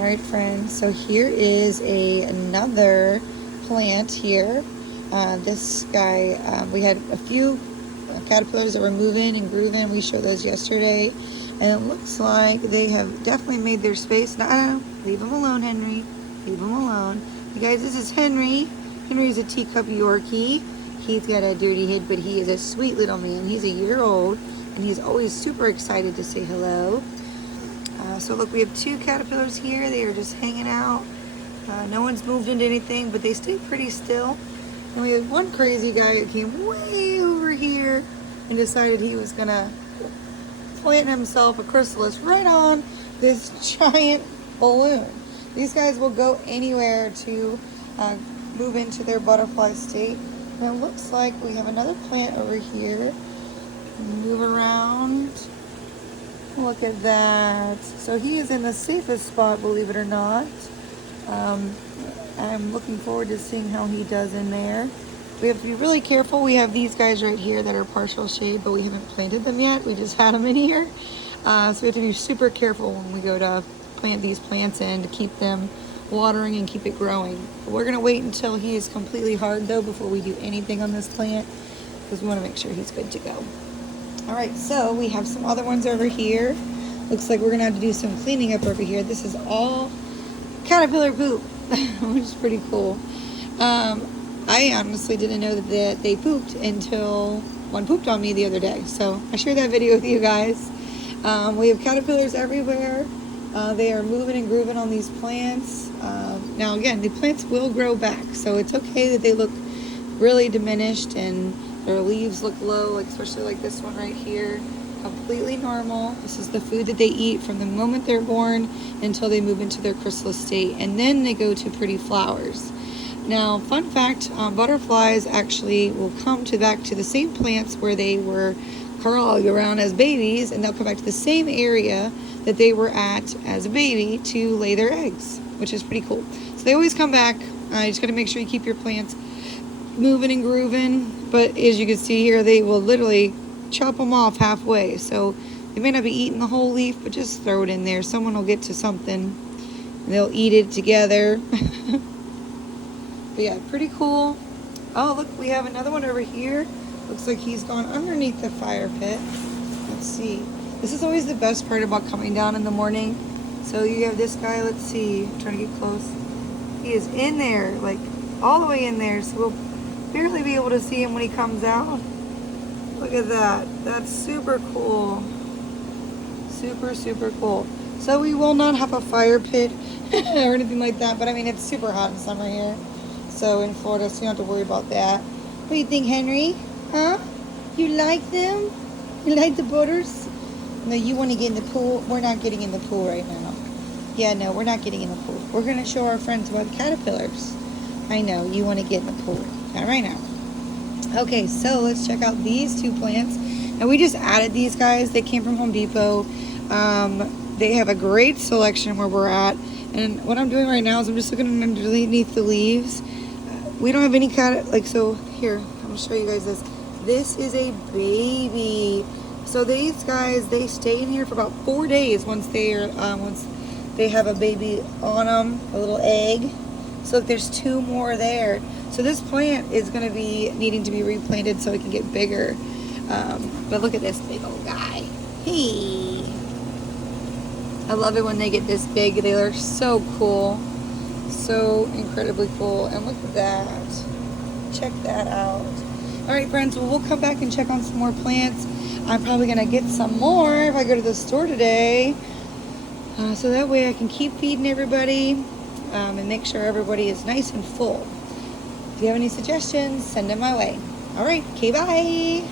All right, friends, so here is another plant here. This guy, we had a few caterpillars that were moving and grooving. We showed those yesterday, and it looks like they have definitely made their space. No, leave him alone, Henry. Leave him alone. You guys, this is Henry. Henry's a teacup Yorkie. He's got a dirty head, but he is a sweet little man. He's a year old, and he's always super excited to say hello. So look, we have two caterpillars here. They are just hanging out. No one's moved into anything, but they stay pretty still. And we have one crazy guy that came way over here and decided he was gonna plant himself a chrysalis right on this giant balloon. These guys will go anywhere to move into their butterfly state. And it looks like we have another plant over here. Move around. Look at that. So he is in the safest spot, believe it or not. I'm looking forward to seeing how he does in there. We have to be really careful. We have these guys right here that are partial shade, but we haven't planted them yet. We just had them in here. So we have to be super careful when we go to plant these plants in to keep them watering and keep it growing. But we're gonna wait until he is completely hard though before we do anything on this plant, because we wanna make sure he's good to go. All right, so we have some other ones over here. Looks like we're gonna have to do some cleaning up over here. This is all caterpillar poop, which is pretty cool. I honestly didn't know that they pooped until one pooped on me the other day. So I shared that video with you guys. We have caterpillars everywhere. They are moving and grooving on these plants. Now again, the plants will grow back, so it's okay that they look really diminished and their leaves look low, especially like this one right here. Completely normal. This is the food that they eat from the moment they're born until they move into their chrysalis state, and then they go to pretty flowers. Now, fun fact, butterflies actually will come back to the same plants where they were crawling around as babies, and they'll come back to the same area that they were at as a baby to lay their eggs, which is pretty cool. So they always come back. You just got to make sure you keep your plants moving and grooving. But as you can see here, they will literally chop them off halfway. So they may not be eating the whole leaf, but just throw it in there. Someone will get to something and they'll eat it together. But yeah, pretty cool. Oh, look, we have another one over here. Looks like he's gone underneath the fire pit. Let's see. This is always the best part about coming down in the morning. So you have this guy, let's see, I'm trying to get close. He is in there, like all the way in there. So we'll barely be able to see him when he comes out. Look at that. That's super cool. Super, super cool. So we will not have a fire pit or anything like that, but I mean, it's super hot in summer here. So in Florida, so you don't have to worry about that. What do you think, Henry? Huh? You like them? You like the butters? No, you want to get in the pool? We're not getting in the pool right now. Yeah, no, we're not getting in the pool. We're going to show our friends about the caterpillars. I know, you want to get in the pool. Not right now. Okay, so let's check out these two plants. Now we just added these guys. They came from Home Depot. They have a great selection where we're at. And what I'm doing right now is I'm just looking underneath the leaves. We don't have any so here, I'm gonna show you guys this. This is a baby. So these guys, they stay in here for about 4 days once they have a baby on them, a little egg. So there's 2 more there. So this plant is going to be needing to be replanted so it can get bigger. But look at this big old guy. Hey. I love it when they get this big. They are so cool. So incredibly cool. And look at that. Check that out. All right, friends. Well, we'll come back and check on some more plants. I'm probably going to get some more if I go to the store today. So that way I can keep feeding everybody and make sure everybody is nice and full. If you have any suggestions, send them my way. All right, okay, bye.